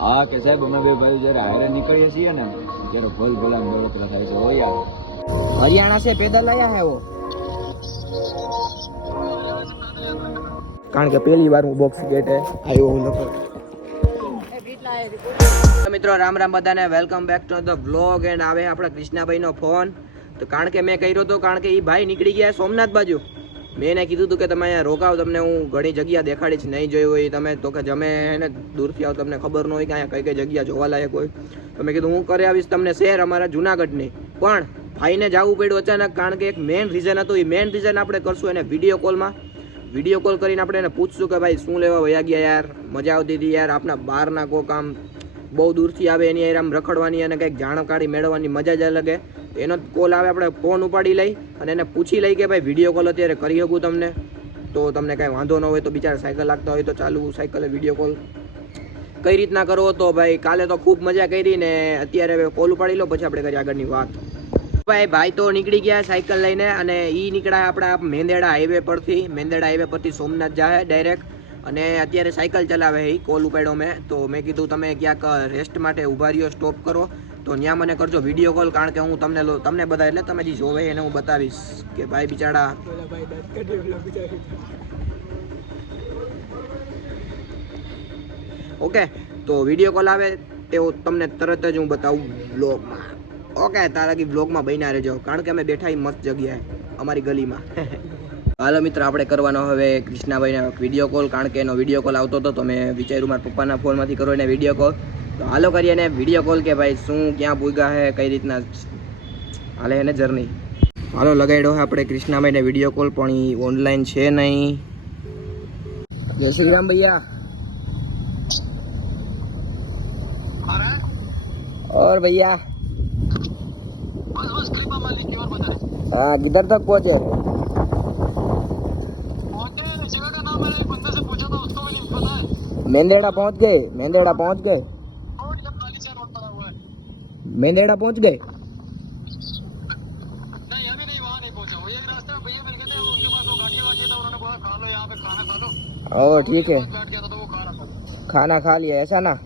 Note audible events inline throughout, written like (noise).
હા કે સાહેબ અમે બે ભાઈ જ્યારે હારે નીકળીએ છીએ ને ત્યારે ભલ ભોલા નવરાત્રા થાય છે. હોય યાર હરિયાણા છે પેદલ આયા હે વો કારણ કે પહેલી વાર હું બોક્સ ગેટે આવ્યો હું નકર. મિત્રો રામ રામ બધાને welcome back to the blog and આવે આપણા કૃષ્ણાભાઈનો ફોન તો કારણ કે મેં કર્યો તો કારણ કે એ ભાઈ નીકળી ગયા સોમનાથ બાજુ. મેં એને કીધું હતું કે તમે અહીંયા રોકાવ, તમને હું ઘણી જગ્યા દેખાડીશ, નહીં જોઈ હોય તમે. તો કે જમે એને દૂરથી આવો, તમને ખબર ન હોય કે અહીંયા કઈ કઈ જગ્યા જોવાલાયક હોય. તો મેં કીધું, હું કરી આવીશ તમને શહેર અમારા જુનાગઢની. પણ ભાઈને જવું પડ્યું અચાનક, કારણ કે એક મેઇન રીઝન હતું. એ મેઇન રીઝન આપણે કરશું એને વીડિયો કોલમાં વીડિયો કોલ કરીને આપણે એને પૂછશું કે ભાઈ, શું લેવા વયા ગયા યાર? મજા આવતી હતી યાર આપણા બહારના કોક આમ બહુ દૂરથી આવે એની આમ રખડવાની અને કંઈક જાણકારી મેળવવાની મજા જ અલગ હે એનો કોલ આવે, આપણે ફોન ઉપાડી લઈ અને એને પૂછી લઈ કે ભાઈ વીડિયો કોલ અત્યારે કરી શકું તમને? તો તમને કાંઈ વાંધો ન હોય તો બિચારા સાયકલ લાગતા હોય તો ચાલુ સાયકલે વીડિયો કોલ કઈ રીતના કરવો? તો ભાઈ, કાલે તો ખૂબ મજા કરી ને અત્યારે કોલ ઉપાડી લો, પછી આપણે કરીએ આગળની વાત. ભાઈ ભાઈ તો નીકળી ગયા સાયકલ લઈને અને એ નીકળ્યા આપણા મેંદેડા હાઈવે પરથી. મેંદેડા હાઈવે પરથી સોમનાથ જાય ડાયરેક્ટ અને અત્યારે સાયકલ ચલાવે એ કોલ ઉપાડ્યો મેં. તો મેં કીધું, તમે ક્યાંક રેસ્ટ માટે ઊભા રહ્યો સ્ટોપ કરો. તો ત્યાં મને કરજો વીડિયો કોલ કારણ કે હું તમને તમને બધા એટલે તમે જે જોવે એને હું બતાવીશ કે ભાઈ બિચારા ઓકે તો વીડિયો કોલ આવે તેઓ તમને તરત જ હું બતાવું બ્લોગમાં ઓકે તારા બ્લોગમાં બન્યા રહેજો, કારણ કે અમે બેઠા મસ્ત જગ્યાએ, અમારી ગલીમાં. (laughs) હાલો મિત્ર, આપણે કરવાનો હવે કૃષ્ણાભાઈને વીડિયો કોલ કારણ કે એનો વીડિયો કોલ આવતો હતો તો મેં વિચાર્યું મારા પપ્પાના ફોનમાંથી કરો એને વીડિયો કોલ તો હાલો કરીએ એને વિડીયો કોલ કે ભાઈ શું ક્યાં પૂગ્યા હે કઈ રીતના હાલે એને જર્ની હાલો લગાડ્યો હે આપણે કૃષ્ણાભાઈને વિડીયો કોલ પણ એ ઓનલાઈન છે નહીં જય શ્રી રામ ભૈયા और भैया हाँ किधर तक पहुँचे मेंदेड़ा पहुँच गए मेंदेड़ा पहुँच गए मेंदेड़ा पहुँच गए। ओ ठीक है। खाना खा लिया। ऐसा ना?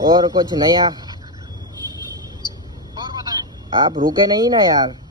और कुछ नया? आप रुके नहीं ना यार।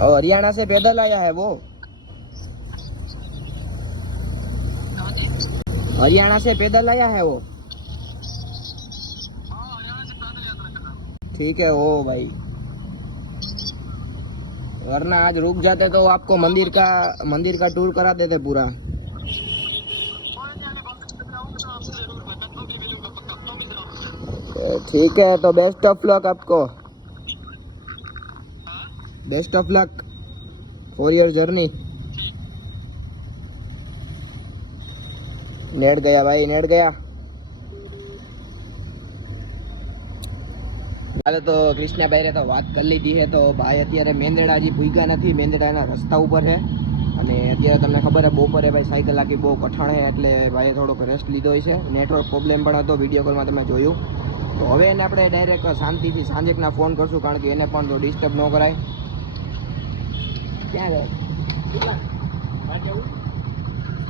और हरियाणा से पैदल आया है वो। हरियाणा से पैदल आया है वो। ठीक है, ओ भाई। वरना आज रुक जाते तो आपको मंदिर का मंदिर का टूर करा देते पूरा। ठीक है तो बेस्ट ऑफ़ लक आपको। Best of luck for your journey net ગયા ભાઈ નેટ ગયા હાલે તો કૃષ્ણાભાઈ રે તો વાત કરી લીધી છે. તો ભાઈ અત્યારે મેંદડા હજી ભૂગ્યા નથી. મેંદડાના રસ્તા ઉપર છે. અને અત્યારે તમને ખબર છે, બપોરે ભાઈ સાયકલ આખી બહુ કઠણ છે, એટલે ભાઈએ થોડોક રેસ્ટ લીધો છે. નેટવર્ક પ્રોબ્લેમ પણ હતો વીડિયો કોલમાં તમે જોયું. તો હવે એને આપણે ડાયરેક્ટ શાંતિથી સાંજેકના ફોન કરશું, કારણ કે એને પણ તો ડિસ્ટર્બ ન કરાય. ક્યાં ગયો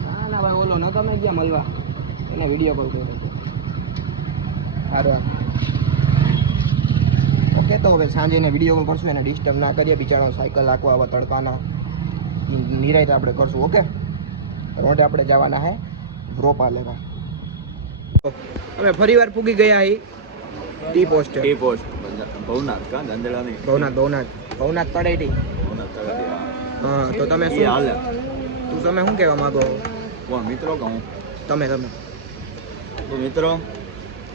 ના ના ભાઈ ઓલો નતો મેં ગયા મળવા? એને વીડિયો કોલ કર્યો સારું ઓકે તો હવે સાંજે એને વીડિયો કોલ કરશું એને ડિસ્ટર્બ ના કરીએ બિચારો સાયકલ આખવા આવા તડકાના. નિરાયત આપણે કરશું ઓકે? રોડે આપણે જવાના હે રોપા લેવા. અમે ફરી વાર પૂગી ગયા હી T post T post Bhavnath કા ધંધેડા ભવનાથ ભવનાથ ભવનાથ તળેટી, હા. તો તમે શું? હાલે. તું તમે શું કહેવા માંગો? કોણ મિત્રો કહું તમે તમે. તો મિત્રો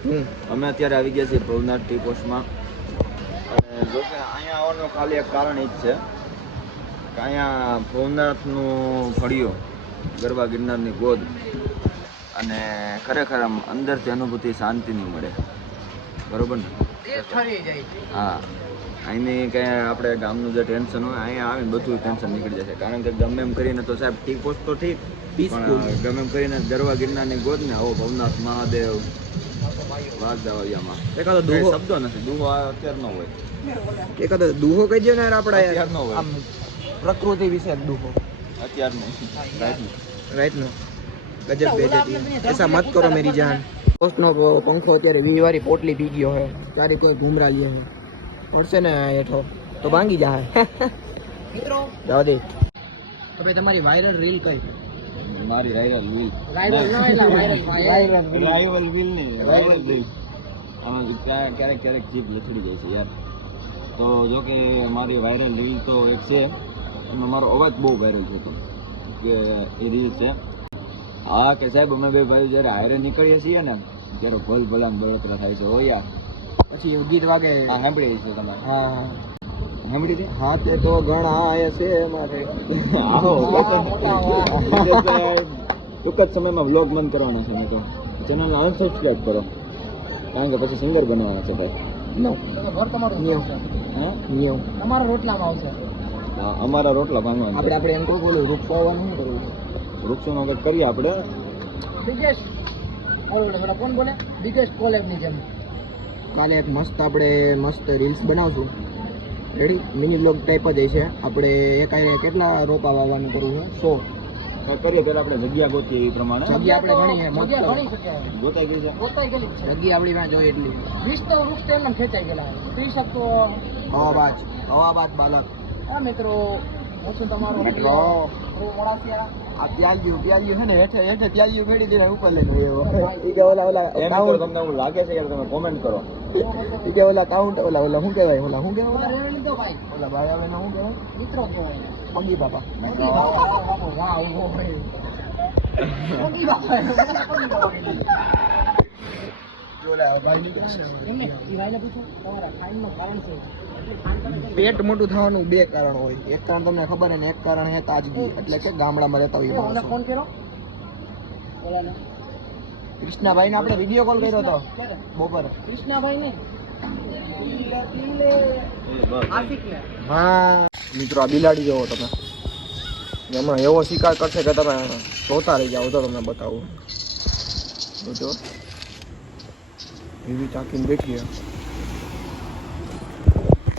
હું? અમે અત્યારે આવી ગયા છીએ ભવનાથ ટી પોસ્ટમાં. અને જો કે અહીંયા આવવાનું ખાલી એક કારણ એ જ છે કે અહીંયા ભવનાથનું ફળિયો ગરબા ગિરનારની ગોદ અને ખરેખર આમ અંદરથી અનુભૂતિ શાંતિની મળે. બરોબર ને? હા. અહીંની કંઈ આપણે ગામનું જે ટેન્શન હોય અહીંયા આવીને બધું ટેન્શન નીકળી જશે. કારણ કે ગમે એમ કરીને તો સાહેબ ઠીક પહોંચતો ઠીક ગમે એમ કરીને ગરવા ગિરનારની ગોદ ને આવો ભવનાથ મહાદેવ વાઘદાવરિયામાં. એકાદો દુહો. શબ્દો નથી. દુહો અત્યારનો હોય. એકાદો દુહો કહી દો ને આપણે. હોય. પ્રકૃતિ વિશે દુહો. અત્યારનો રાઈટનો રાઈટનો ગજબ બેજતી એસા મત કરો મેરી જાન. પોસ્ટનો પંખો અત્યારે વીવારી પોટલી પી ગયો હોય. ત્યારે કોઈ ઘૂમરા લે પડશે ને હેઠો તો ભાંગી જાય મિત્રો. જાવ દે. હવે તમારી વાયરલ રીલ કઈ? મારી વાયરલ ના એલા વાયરલ વાયરલ રીલ નહીં રાઇવલ વ્હીલ આમાં ક્યારેક ક્યારેક ક્યારેક જીભ લથડી જાય છે યાર. તો જો કે મારી વાયરલ રીલ તો એક છે. એમાં મારો અવાજ બહુ વાયરલ થતો કે એ રીલ છે. હા કે સાહેબ અમે બે ભાઈ જ્યારે હાયરે નીકળીએ છીએ ને ત્યારે ભલ ભલાન બળતરા થાય છે. ઓ યાર. પછી એવું ગીત વાગે. હા સાંભળી છે તમારે. હા સાંભળી છે? હા તે તો ઘણા આયા છે મારે. (laughs) ટૂંક જ સમયમાં વ્લોગ બંધ કરવાનો છે મેં તો. ચેનલને અનસબસ્ક્રાઇબ કરો. કારણ કે પછી સિંગર બનવાના છે ભાઈ. તમારા રોટલામાં આવશે. અમારા રોટલા ભાંગવાના આપણે આપણે એમ કહું બોલું રૂપ આવવાનું કરવું વૃક્ષોનો કરીએ આપણે. બિગેસ્ટ કોણ બોલે? બિગેસ્ટ કોલેબની જેમ. કાલે એક મસ્ત આપણે મસ્ત રીલ્સ બનાવશું. રેડી મિની બ્લોગ ટાઈપ જ છે આપણે એક આયે કેટલા રોપા વાવવાનું કરવું છે? સો. કરીએ પેલા આપણે જગ્યા ગોતીએ એ પ્રમાણે. જગ્યા આપણે ઘણી છે જગ્યા ઘણી શકે ગોતાઈ ગઈ છે? પોતાઈ ગયેલી છે. જગ્યા આપણી પાસે જોઈએ એટલી. વીસ તો વૃક્ષ ખેંચાઈ ગયેલા બાલક. હા મિત્રો ઓછું તમારો મિત્રો. મોડાસિયા. આ પ્યાલિયું પ્યાલિયું છે ને હેઠે હેઠે પ્યાલિયું મેળી દઈને ઉપર લઈને એવો ઈ કે ઓલા ઓલા એમ કરો કાઉન્ટ તમને એવું લાગે છે તમે કોમેન્ટ કરો. કે ઓલા કાઉન્ટ ઓલા ઓલા શું કહેવાય? ઓલા શું કહેવાય? ઓલા? આવે શું કહેવાય? મિત્રો પગી બાપા. પેટ મોટું થવાનું બે કારણ હોય. એક કારણ તમને ખબર ને એક કારણ છે તાજગી. એટલે કે ગામડામાં રહેતા હોય ફોન કર્યો? ઓલાને કૃષ્ણાભાઈ ને આપણે વીડિયો કોલ કર્યો હતો? બપોર. કૃષ્ણાભાઈ ને હા. મિત્રો આ બિલાડી જોવો તમે. એમાં એવો શિકાર કરશે કે તમે જોતા રહી જાઓ તો તમને બતાવું. જો એવી ચાકીને બેઠી.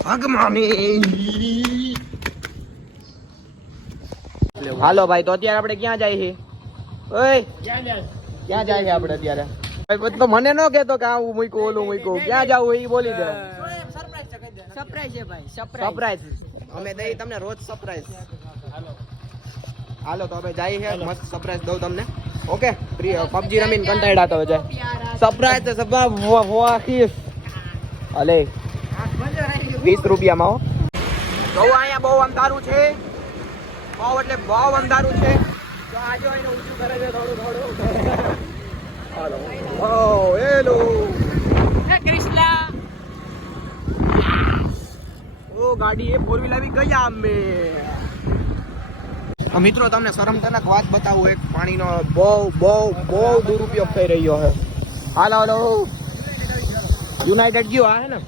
ભાગમાની હાલો ભાઈ તો અત્યારે આપણે ક્યાં જાય છે ઓય. ક્યાં જાય? છે આપણે અત્યારે? તો મને ન કહેતો કે આવું મૂક્યું ઓલું મૂક્યું. ક્યાં જવું એ બોલી દે. સરપ્રાઈઝ છે ભાઈ સરપ્રાઈઝ અમે દઈ તમને રોજ સરપ્રાઈઝ હાલો. તો હવે જઈએ છે. મસ્ત સરપ્રાઈઝ દઉં તમને. ઓકે પ્રિય પબજી રમીને કંટાળ્યા તો જાય સરપ્રાઈઝ હોવા ખીસ અલે. વીસ રૂપિયામાં હો. તો અહીંયા બહુ અંધારું છે. બહુ એટલે બહુ અંધારું છે. તો આ એને ઊંચું કરે છે થોડું થોડું. હાલો. ઓ ગાડી એ ફોર વ્હીલર આવી ગયા અમે. મિત્રો તમને શરમજનક વાત બતાવું એક પાણીનો બહુ બહુ બહુ દુરુપયોગ થઈ રહ્યો છે. હાલ હાલો. યુનાઇટેડ ગયો આ હે ને?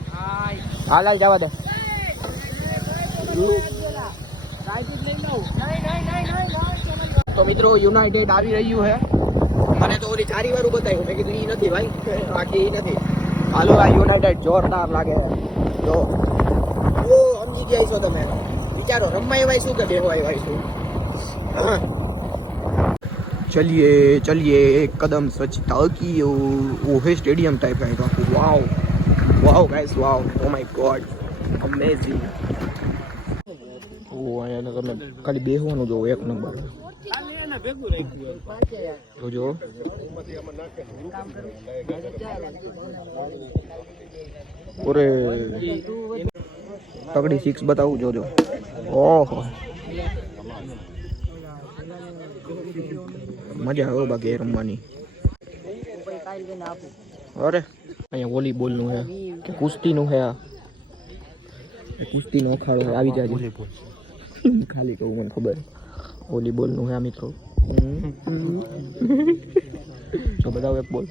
હાલ હાલ જવા દે. તો મિત્રો યુનાઇટેડ આવી રહ્યું છે. મને તો ઓલી ચારી વાર બતાવ્યું. મેં કીધું એ નથી ભાઈ. બાકી એ નથી. હાલો, આ યુનાઇટેડ જોરદાર લાગે તો બહુ સમજી ગયા છો તમે. વિચારો, રમવા એવાય શું કે બેહવા એવાય શું? ચલીએ ચલીએ, એક કદમ સ્વચ્છતા કી ઓહે, સ્ટેડિયમ ટાઈપ કાંઈ તો wow wow guys wow oh my god amazing oh, અહીંયા તમે ખાલી બેહવાનું જોવો, એક નંબર. જોજો. ઓરે. તગડી સિક્સ બતાવું, જોજો. ઓહો. મજા આવે બાકી રમવાની. અરે, અહીંયા વોલીબોલનું હે. કે કુસ્તી નું હે આ. એ કુસ્તી નો અખાડો આવી જાય ખાલી કહું, મને ખબર. વોલીબોલનું હે આ મિત્રો તો બધા એક બોલ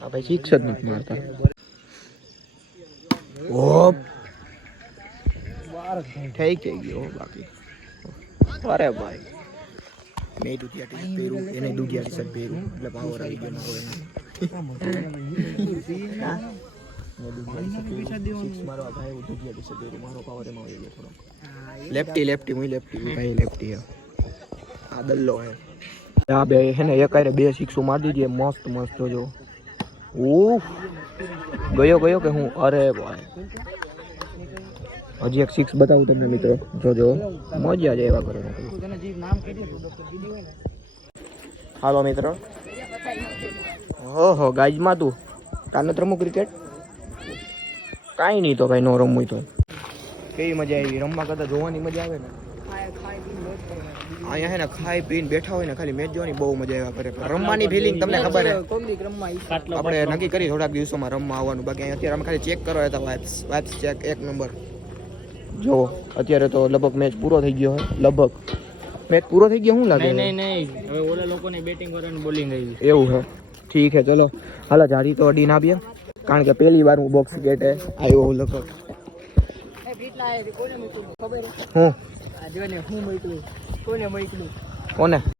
આ ભાઈ સિક્સ જ નથી મારતા ઓપ થઈ કે ગયો બાકી અરે ભાઈ મેં દુધિયા ટી પહેરું એને દુધિયા ટી શર્ટ પહેરું એટલે પાવર આવી ગયો એનામાં. લેફ્ટી લેફ્ટી હું લેફ્ટી ભાઈ લેફ્ટી આ દલ્લો હે. આ બે હે ને એક બે સિક્સો મારી દીધી મસ્ત મસ્ત જોજો ઉફ. ગયો ગયો કે હું? અરે ભાઈ. હજી એક સિક્સ બતાવું તમને મિત્રો. જોજો મજા જાય એવા કરે. હાલો મિત્ર. હો હો ગાજમાં તું. તાર નથી ક્રિકેટ કાંઈ નહીં તો ભાઈ નો રમવું તો. કેવી મજા આવી? રમવા કરતાં જોવાની મજા આવે ને? અહીંયા હે ને ખાઈ પીને બેઠા હોય ને ખાલી મેચ જોવાની બહુ મજા આવ્યા કરે પણ રમવાની ફિલિંગ તમને ખબર ઈ આપણે નક્કી કરી થોડાક દિવસોમાં રમવા આવવાનું. બાકી અહીંયા અત્યારે અમે ખાલી ચેક કરવા હતા વાઇપ્સ વાઇપ્સ ચેક એક નંબર જો અત્યારે તો લગભગ મેચ પૂરો થઈ ગયો હોય લગભગ. મેચ પૂરો થઈ ગયો શું લાગે? નહીં નહીં હવે ઓલા લોકોની બેટિંગ કરવાની બોલિંગ આવી. એવું હે? ઠીક હે ચલો. હાલો જારી તો અડી ના આપીએ કારણ કે પહેલી વાર હું બોક્સ ગેટે આવ્યો હું લગભગ. હું? કોને?